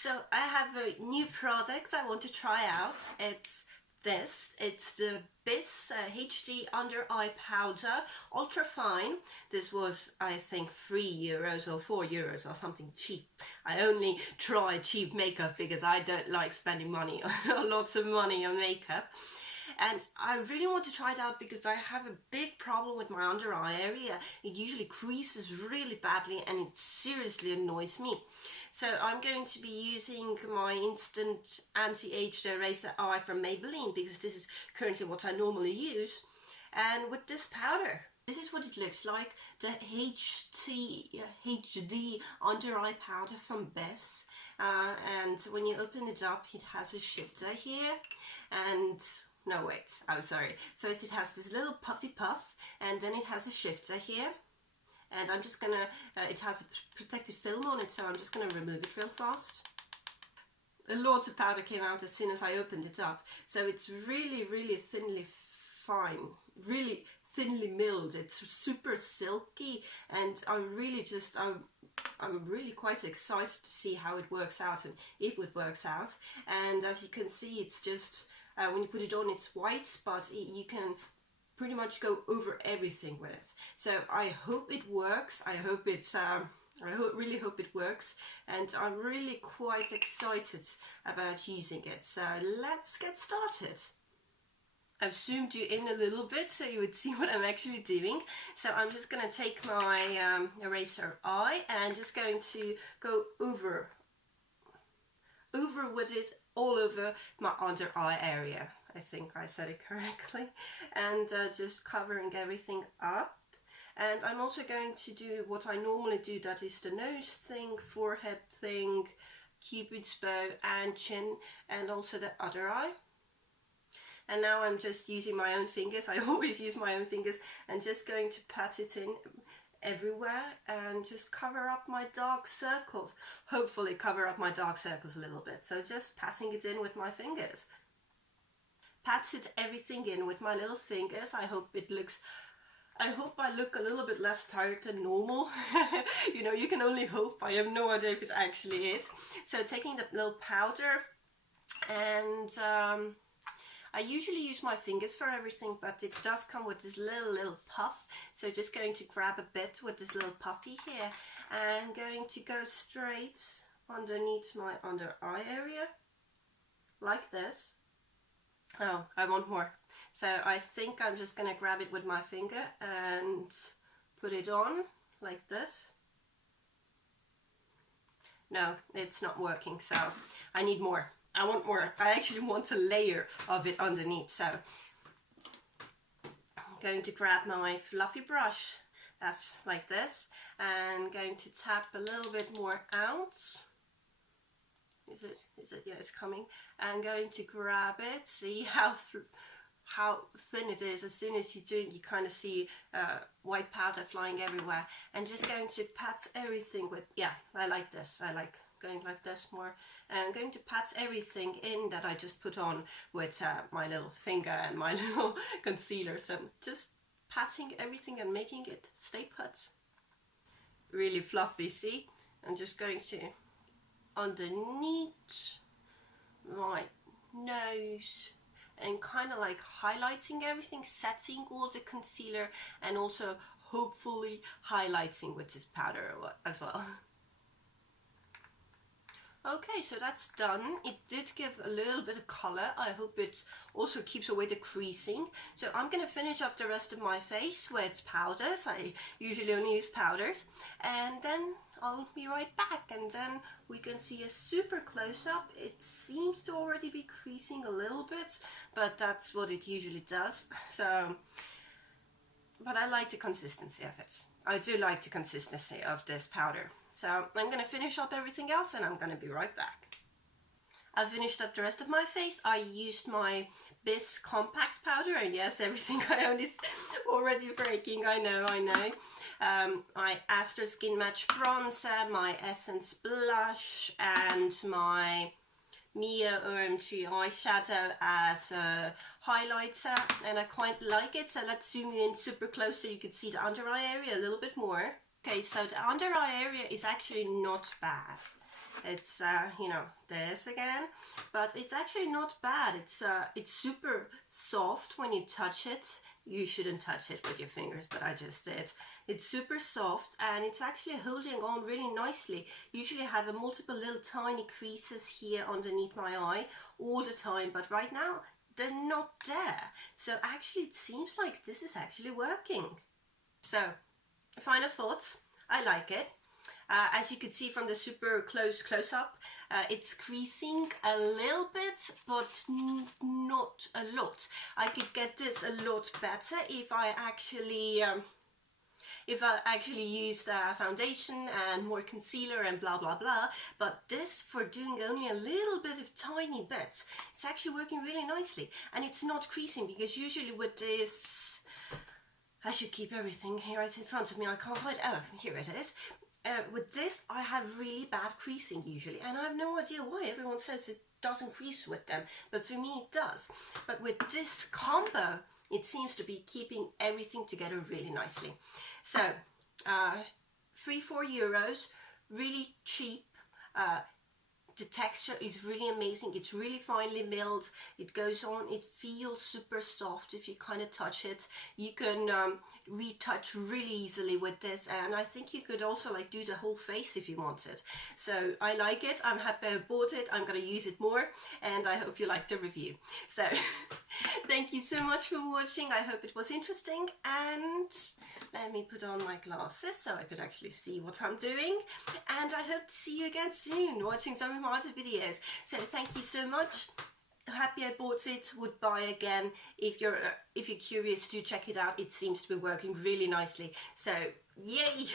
So I have a new product I want to try out. It's the BYS HD Undereye Powder, ultra fine. This was, I think, €3 or €4 or something cheap. I only try cheap makeup because I don't like spending money, lots of money on makeup. And I really want to try it out because I have a big problem with my under eye area. It usually creases really badly and it seriously annoys me. So I'm going to be using my Instant Anti-Age Eraser Eye from Maybelline because this is currently what I normally use. And with this powder, this is what it looks like, the HD Under Eye Powder from BYS. And when you open it up, it has a shifter here and... No, wait, I'm sorry. First it has this little puffy puff and then it has a shifter here. And I'm just gonna, it has a protective film on it, so I'm just gonna remove it real fast. A lot of powder came out as soon as I opened it up. So it's really, really thinly fine, really thinly milled. It's super silky and I'm really quite excited to see how it works out and if it works out. And as you can see, it's just, when you put it on, it's white, but you can pretty much go over everything with it. So I hope it works. I really hope it works, and I'm really quite excited about using it. So let's get started. I've zoomed you in a little bit so you would see what I'm actually doing. So I'm just going to take my eraser eye and just going to go over with it all over my under eye area. I think I said it correctly. And just covering everything up. And I'm also going to do what I normally do, that is the nose thing, forehead thing, cupid's bow and chin, and also the other eye. And now I'm just using my own fingers. I always use my own fingers, and just going to pat it in everywhere and just cover up my dark circles. Hopefully cover up my dark circles a little bit. So just patting it in with my fingers. Patted everything in with my little fingers. I hope I look a little bit less tired than normal. You know, you can only hope. I have no idea if it actually is. So taking the little powder, and I usually use my fingers for everything, but it does come with this little puff. So just going to grab a bit with this little puffy here and going to go straight underneath my under eye area like this. Oh, I want more. So I think I'm just going to grab it with my finger and put it on like this. No, it's not working, so I need more. I want more. I actually want a layer of it underneath. So I'm going to grab my fluffy brush, that's like this, and going to tap a little bit more out. Is it? Yeah, it's coming. And going to grab it. See how thin it is. As soon as you do it, you kind of see white powder flying everywhere. And just going to pat everything with, yeah, I like this. I like going like this more. And I'm going to pat everything in that I just put on with my little finger and my little concealer. So just patting everything and making it stay put. Really fluffy, see? I'm just going to underneath my nose and kind of like highlighting everything, setting all the concealer, and also hopefully highlighting with this powder as well. Okay, so that's done. It did give a little bit of color. I hope it also keeps away the creasing. So I'm going to finish up the rest of my face with powders. I usually only use powders. And then I'll be right back, and then we can see a super close-up. It seems to already be creasing a little bit, but that's what it usually does. So, but I like the consistency of it. I do like the consistency of this powder. So I'm going to finish up everything else and I'm going to be right back. I finished up the rest of my face. I used my BYS compact powder, and yes, everything I own is already breaking, I know. My Astor Skin Match bronzer, my Essence blush, and my MiYo OMG Eyeshadow as a highlighter, and I quite like it. So let's zoom in super close so you can see the under eye area a little bit more. Okay, so the under eye area is actually not bad. It's you know, this again, but it's actually not bad. It's super soft when you touch it. You shouldn't touch it with your fingers, but I just did. It's super soft and it's actually holding on really nicely. Usually I have a multiple little tiny creases here underneath my eye all the time, but right now they're not there. So actually it seems like this is actually working. So final thoughts, I like it. As you could see from the super close-up, it's creasing a little bit, but not a lot. I could get this a lot better if I actually used foundation and more concealer and blah blah blah. But this, for doing only a little bit of tiny bits, it's actually working really nicely, and it's not creasing, because usually with this, I should keep everything here right in front of me. I can't find. Oh, here it is. With this, I have really bad creasing usually, and I have no idea why. Everyone says it doesn't crease with them, but for me it does. But with this combo, it seems to be keeping everything together really nicely. So, 3-4 euros, really cheap. The texture is really amazing. It's really finely milled. It goes on. It feels super soft if you kind of touch it. You can retouch really easily with this, and I think you could also like do the whole face if you wanted. So I like it. I'm happy I bought it. I'm going to use it more, and I hope you liked the review. So thank you so much for watching. I hope it was interesting, and let me put on my glasses so I could actually see what I'm doing, and I hope to see you again soon watching some of my other videos. So thank you so much. Happy I bought it, would buy again. If you're curious, do check it out. It seems to be working really nicely. So yay.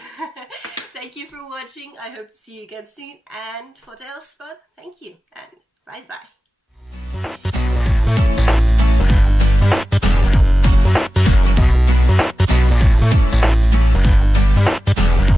Thank you for watching. I hope to see you again soon, and what else fun. Thank you, and bye bye.